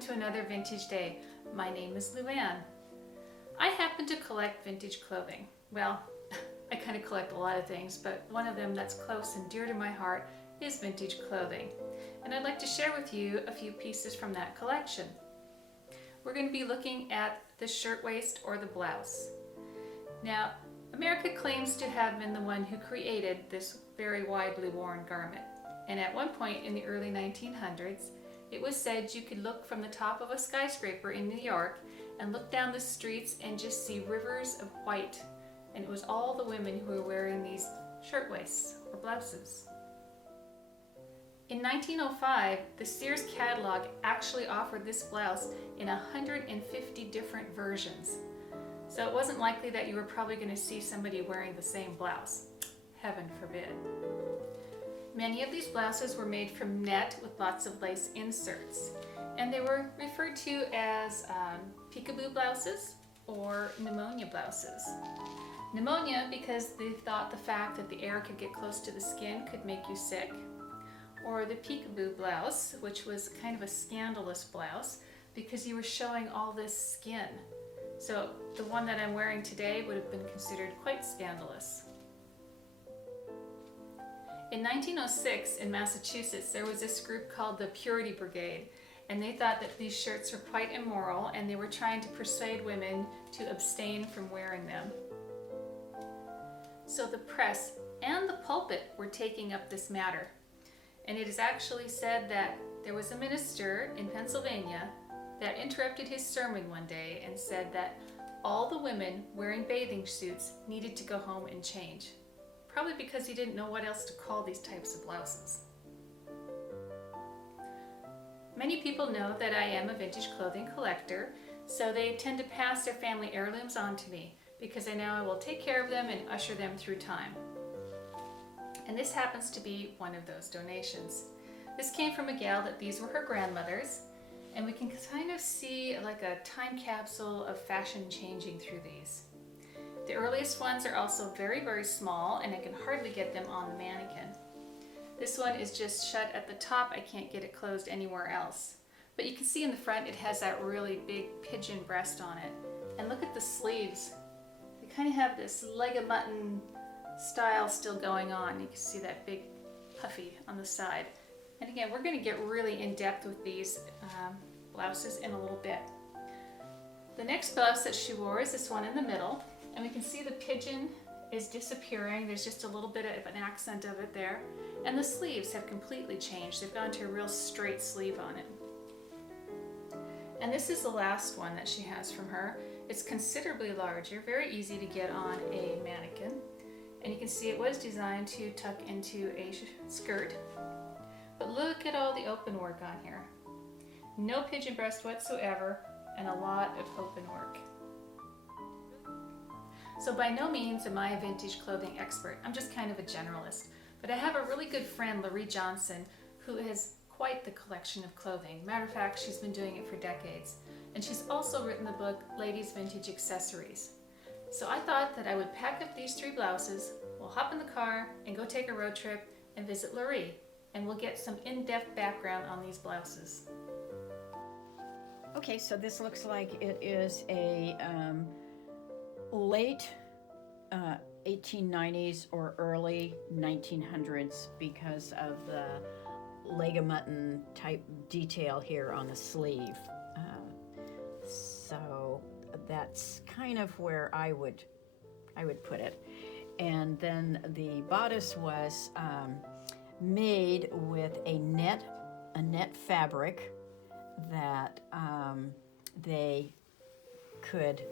to another Vintage Day. My name is Luann. I happen to collect vintage clothing. Well, I kind of collect a lot of things, but one of them that's close and dear to my heart is vintage clothing. And I'd like to share with you a few pieces from that collection. We're going to be looking at the shirtwaist or the blouse. Now, America claims to have been the one who created this very widely worn garment. And at one point in the early 1900s, it was said you could look from the top of a skyscraper in New York and look down the streets and just see rivers of white. And it was all the women who were wearing these shirtwaists or blouses. In 1905, the Sears catalog actually offered this blouse in 150 different versions. So it wasn't likely that you were probably going to see somebody wearing the same blouse. Heaven forbid. Many of these blouses were made from net with lots of lace inserts, and they were referred to as peekaboo blouses or pneumonia blouses. Pneumonia because they thought the fact that the air could get close to the skin could make you sick, or the peekaboo blouse, which was kind of a scandalous blouse because you were showing all this skin. So the one that I'm wearing today would have been considered quite scandalous. In 1906 in Massachusetts, there was this group called the Purity Brigade, and they thought that these shirts were quite immoral, and they were trying to persuade women to abstain from wearing them. So the press and the pulpit were taking up this matter, and it is actually said that there was a minister in Pennsylvania that interrupted his sermon one day and said that all the women wearing bathing suits needed to go home and change. Probably because he didn't know what else to call these types of blouses. Many people know that I am a vintage clothing collector, so they tend to pass their family heirlooms on to me because I know I will take care of them and usher them through time. And this happens to be one of those donations. This came from a gal that these were her grandmother's, and we can kind of see like a time capsule of fashion changing through these. The earliest ones are also very, very small, and I can hardly get them on the mannequin. This one is just shut at the top. I can't get it closed anywhere else. But you can see in the front it has that really big pigeon breast on it. And look at the sleeves. They kind of have this leg of mutton style still going on. You can see that big puffy on the side. And again, we're going to get really in depth with these blouses in a little bit. The next blouse that she wore is this one in the middle. And we can see the pigeon is disappearing. There's just a little bit of an accent of it there. And the sleeves have completely changed. They've gone to a real straight sleeve on it. And this is the last one that she has from her. It's considerably larger, very easy to get on a mannequin. And you can see it was designed to tuck into a skirt. But look at all the open work on here. No pigeon breast whatsoever, and a lot of open work. So by no means am I a vintage clothing expert. I'm just kind of a generalist. But I have a really good friend, LaRee Johnson, who has quite the collection of clothing. Matter of fact, she's been doing it for decades. And she's also written the book, Ladies Vintage Accessories. So I thought that I would pack up these 3 blouses, we'll hop in the car and go take a road trip and visit LaRee. And we'll get some in-depth background on these blouses. Okay, so this looks like it is a late 1890s or early 1900s because of the leg of mutton type detail here on the sleeve. So that's kind of where I would put it. And then the bodice was made with a net fabric that they could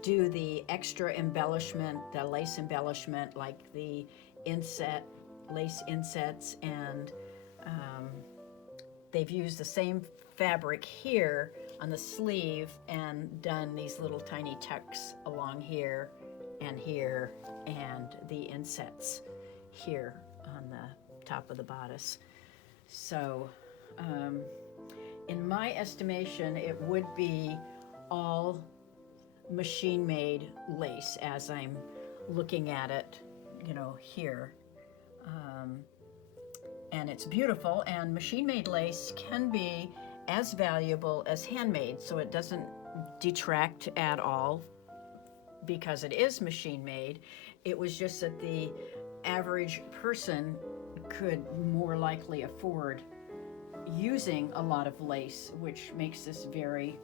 do the extra embellishment, the lace embellishment, like the lace insets, and they've used the same fabric here on the sleeve and done these little tiny tucks along here, and the insets here on the top of the bodice. So in my estimation, it would be all machine-made lace as I'm looking at it, here. And it's beautiful, and machine-made lace can be as valuable as handmade, so it doesn't detract at all because it is machine made. It was just that the average person could more likely afford using a lot of lace, which makes this very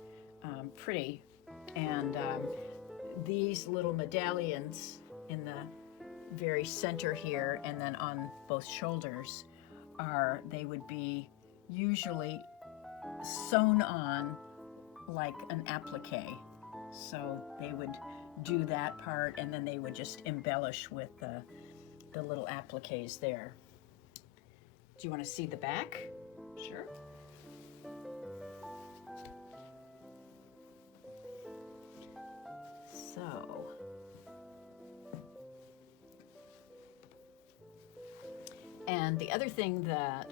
pretty. And these little medallions in the very center here and then on both shoulders they would be usually sewn on like an applique. So they would do that part and then they would just embellish with the little appliques there. Do you want to see the back? Sure. So, and the other thing that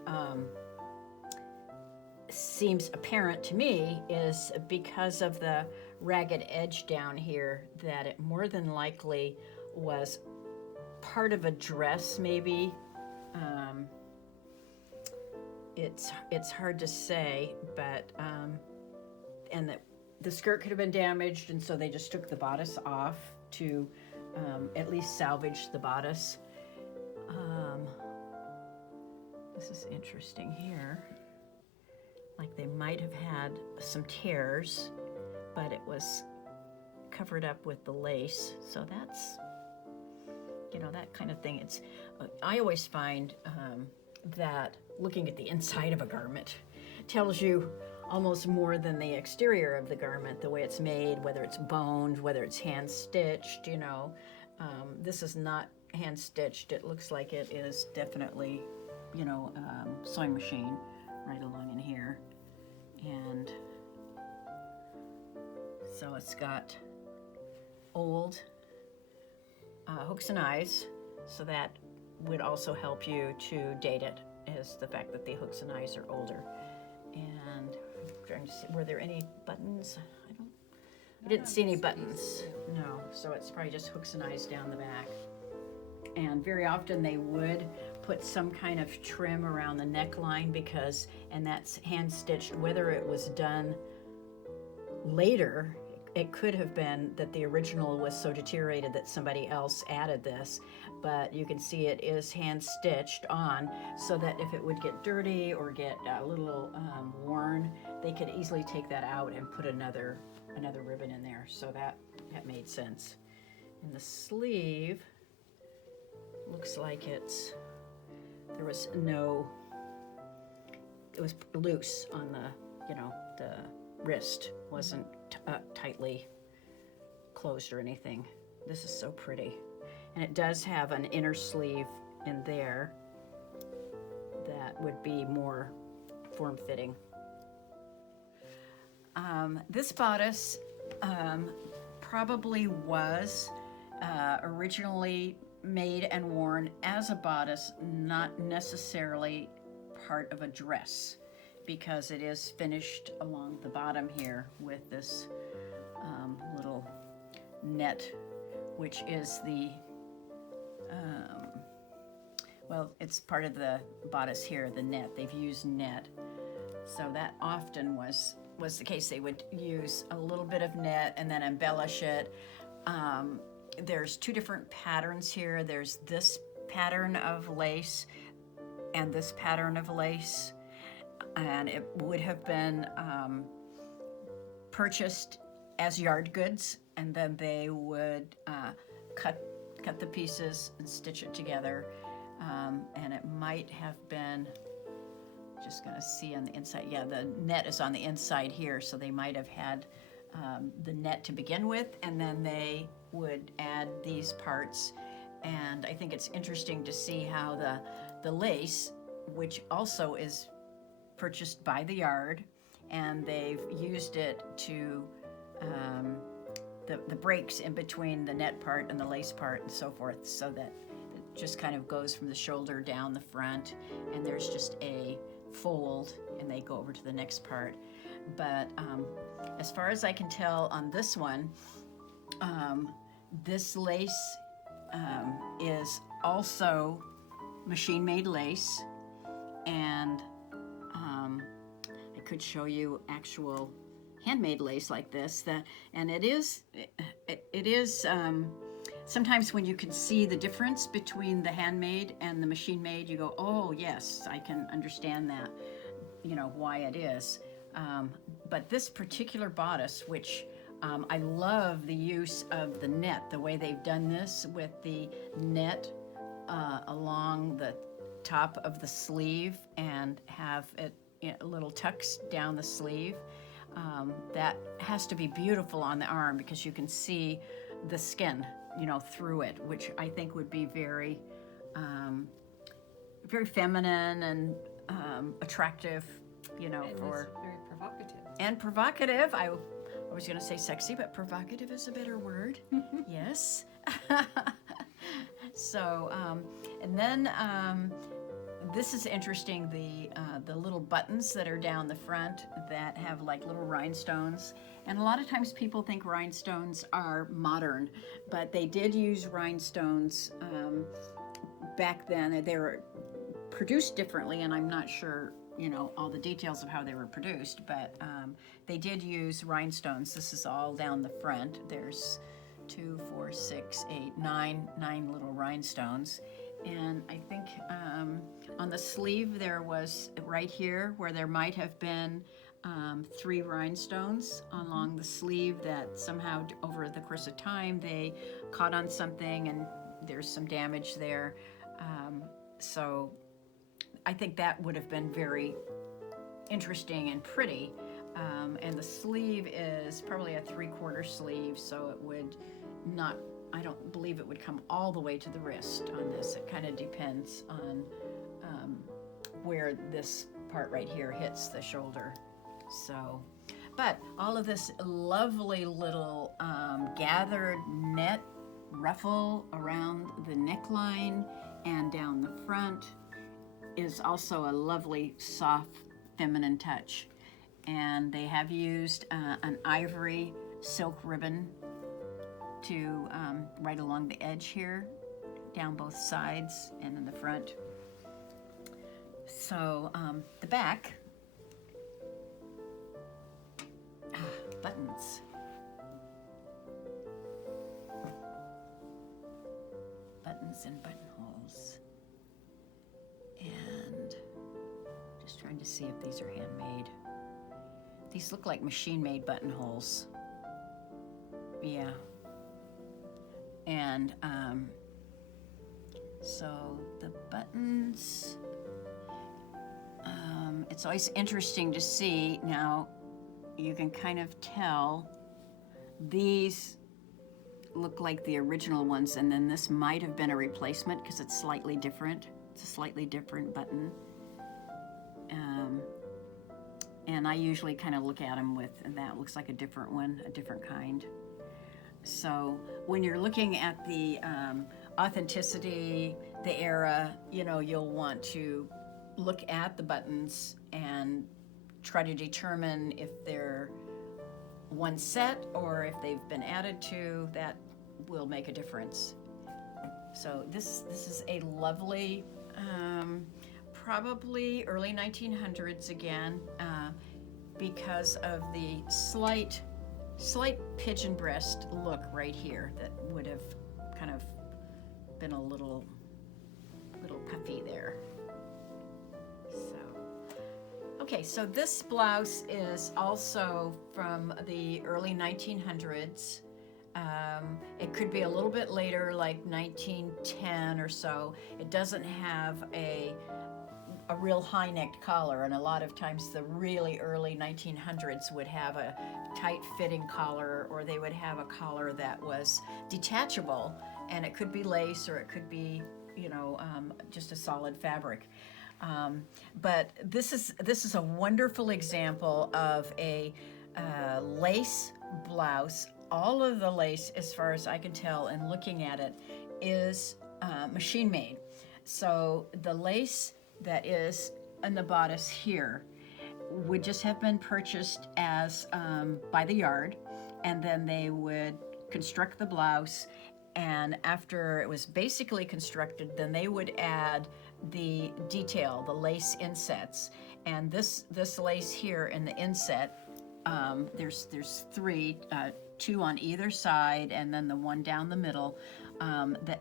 seems apparent to me is because of the ragged edge down here, that it more than likely was part of a dress, maybe. It's hard to say, but and that the skirt could have been damaged, and so they just took the bodice off to at least salvage the bodice. This is interesting here. Like they might have had some tears, but it was covered up with the lace. So that's, you know, that kind of thing. It's I always find that looking at the inside of a garment tells you almost more than the exterior of the garment, the way it's made, whether it's boned, whether it's hand stitched, you know. This is not hand stitched. It looks like it is definitely, you know, sewing machine right along in here. And so it's got old hooks and eyes, so that would also help you to date it, is the fact that the hooks and eyes are older. And I'm trying to see, were there any buttons? I didn't see any buttons. No, so it's probably just hooks and eyes down the back. And very often they would put some kind of trim around the neckline because, and that's hand stitched, whether it was done later, it could have been that the original was so deteriorated that somebody else added this, but you can see it is hand stitched on so that if it would get dirty or get a little worn, they could easily take that out and put another ribbon in there. So that made sense. And the sleeve looks like it was loose on the, you know, the wrist wasn't tightly closed or anything. This is so pretty. And it does have an inner sleeve in there that would be more form-fitting. This bodice probably was originally made and worn as a bodice, not necessarily part of a dress, because it is finished along the bottom here with this little net, which is the, well, it's part of the bodice here, the net. They've used net. So that often was the case. They would use a little bit of net and then embellish it. There's two different patterns here. There's this pattern of lace and this pattern of lace. And it would have been purchased as yard goods, and then they would cut the pieces and stitch it together. And it might have been, just gonna see on the inside, yeah, the net is on the inside here, so they might have had the net to begin with, and then they would add these parts. And I think it's interesting to see how the lace, which also is purchased by the yard, and they've used it to the breaks in between the net part and the lace part and so forth, so that it just kind of goes from the shoulder down the front, and there's just a fold, and they go over to the next part. But as far as I can tell on this one, this lace is also machine-made lace, and I could show you actual handmade lace like this. And it is sometimes when you can see the difference between the handmade and the machine made, you go, oh yes, I can understand that, you know, why it is. But this particular bodice, which I love the use of the net, the way they've done this with the net along the top of the sleeve and have it, you know, little tucks down the sleeve. That has to be beautiful on the arm because you can see the skin, you know, through it, which I think would be very, very feminine and attractive, you know, It was very provocative. and provocative. I was going to say sexy, but provocative is a better word. Yes. So, and then this is interesting, the little buttons that are down the front that have like little rhinestones. And a lot of times people think rhinestones are modern, but they did use rhinestones back then. They were produced differently, and I'm not sure, you know, all the details of how they were produced, but they did use rhinestones. This is all down the front. There's 2, 4, 6, 8, 9 little rhinestones. And I think on the sleeve there was right here where there might have been 3 rhinestones along the sleeve that somehow over the course of time they caught on something and there's some damage there. So I think that would have been very interesting and pretty. And the sleeve is probably a 3/4 sleeve, so it would not, I don't believe it would come all the way to the wrist on this. It kind of depends on where this part right here hits the shoulder. So, but all of this lovely little gathered net ruffle around the neckline and down the front is also a lovely, soft, feminine touch. And they have used an ivory silk ribbon to right along the edge here, down both sides and in the front. So the back, buttons. Buttons and buttonholes. And just trying to see if these are handmade. These look like machine-made buttonholes. Yeah. And so the buttons, it's always interesting to see. Now you can kind of tell these look like the original ones, and then this might have been a replacement because it's slightly different. It's a slightly different button. And I usually kind of look at them with, and that looks like a different one, a different kind. So when you're looking at the authenticity, the era, you know, you'll want to look at the buttons and try to determine if they're one set or if they've been added to. That will make a difference. So this is a lovely, probably early 1900s again, because of the slight pigeon breast look right here that would have kind of been a little puffy there. So, okay, so this blouse is also from the early 1900s. It could be a little bit later, like 1910 or so. It doesn't have a real high-necked collar, and a lot of times the really early 1900s would have a tight-fitting collar, or they would have a collar that was detachable, and it could be lace or it could be, you know, just a solid fabric. But this is a wonderful example of a lace blouse. All of the lace, as far as I can tell and looking at it, is machine made. So the lace that is in the bodice here would just have been purchased as by the yard, and then they would construct the blouse, and after it was basically constructed, then they would add the detail, the lace insets, And this lace here in the inset, there's three, two on either side, and then the one down the middle.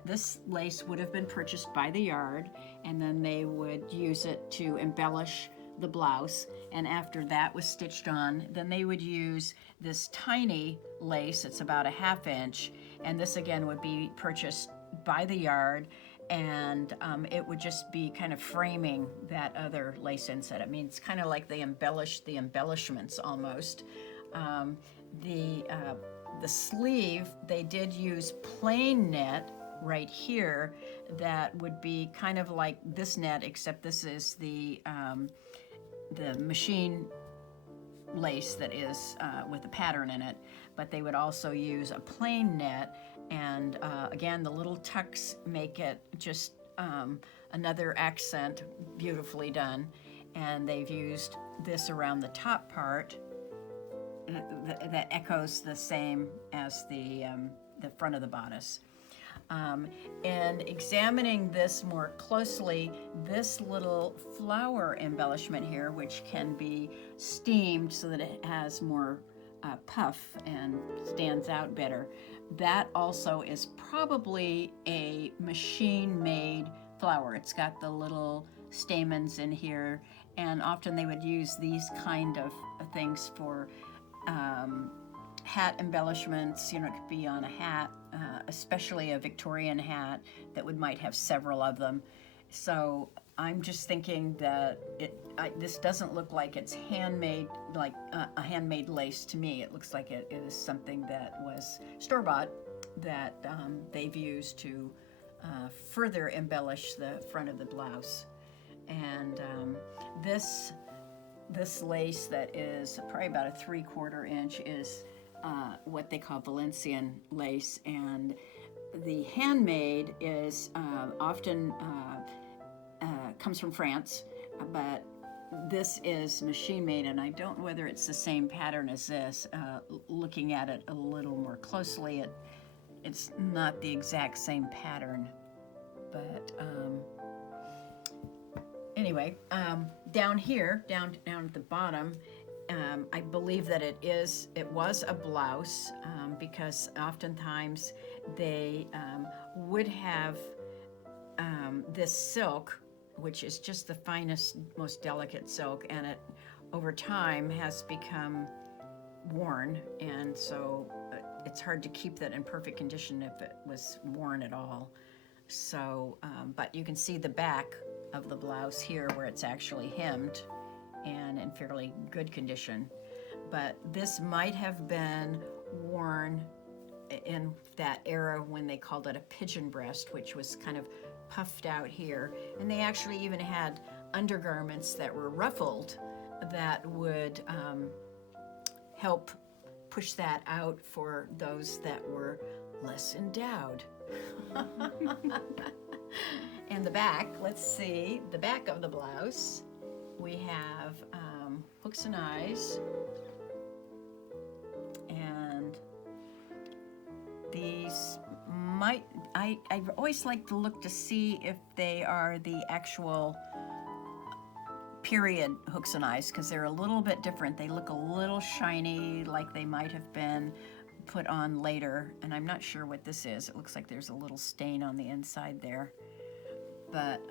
This lace would have been purchased by the yard, and then they would use it to embellish the blouse. And after that was stitched on, then they would use this tiny lace. It's about a 1/2 inch, and this again would be purchased by the yard, and it would just be kind of framing that other lace inset. I mean, it's kind of like they embellished the embellishments almost. The sleeve, they did use plain net right here that would be kind of like this net, except this is the machine lace that is with a pattern in it. But they would also use a plain net, and again, the little tucks make it just another accent, beautifully done. And they've used this around the top part that echoes the same as the front of the bodice. And examining this more closely, this little flower embellishment here, which can be steamed so that it has more puff and stands out better, that also is probably a machine-made flower. It's got the little stamens in here, and often they would use these kind of things for hat embellishments. You know, it could be on a hat, especially a Victorian hat that might have several of them. So I'm just thinking that this doesn't look like it's handmade, like a handmade lace to me. It looks like it is something that was store-bought that they've used to further embellish the front of the blouse. And this lace that is probably about a 3/4 inch is what they call Valencian lace, and the handmade is often comes from France, but this is machine made, and I don't know whether it's the same pattern as this. Looking at it a little more closely, it's not the exact same pattern, but anyway, down here, down at the bottom, I believe that it was a blouse, because oftentimes they would have this silk, which is just the finest, most delicate silk, and it over time has become worn, and so it's hard to keep that in perfect condition if it was worn at all. So, but you can see the back of the blouse here where it's actually hemmed and in fairly good condition. But this might have been worn in that era when they called it a pigeon breast, which was kind of puffed out here. And they actually even had undergarments that were ruffled that would help push that out for those that were less endowed. And the back, let's see, the back of the blouse, we have hooks and eyes, and these might, I always like to look to see if they are the actual period hooks and eyes, because they're a little bit different. They look a little shiny, like they might have been put on later, and I'm not sure what this is. It looks like there's a little stain on the inside there. But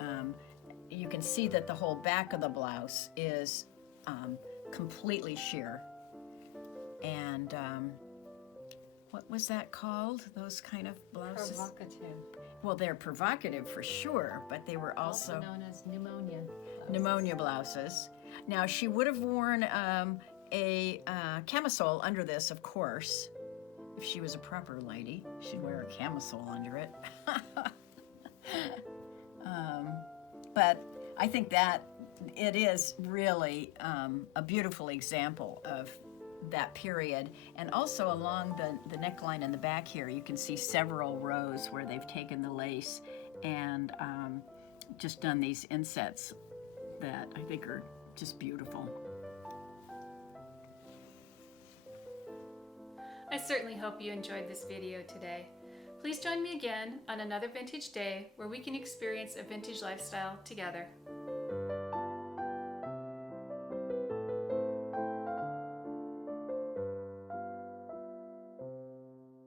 you can see that the whole back of the blouse is completely sheer. And what was that called? Those kind of blouses? Provocative. Well, they're provocative for sure, but they were also known as pneumonia blouses. Pneumonia blouses. Now, she would have worn a camisole under this, of course. If she was a proper lady, she'd wear a camisole under it. But I think that it is really a beautiful example of that period. And also along the neckline in the back here, you can see several rows where they've taken the lace and just done these insets that I think are just beautiful. I certainly hope you enjoyed this video today. Please join me again on another vintage day where we can experience a vintage lifestyle together.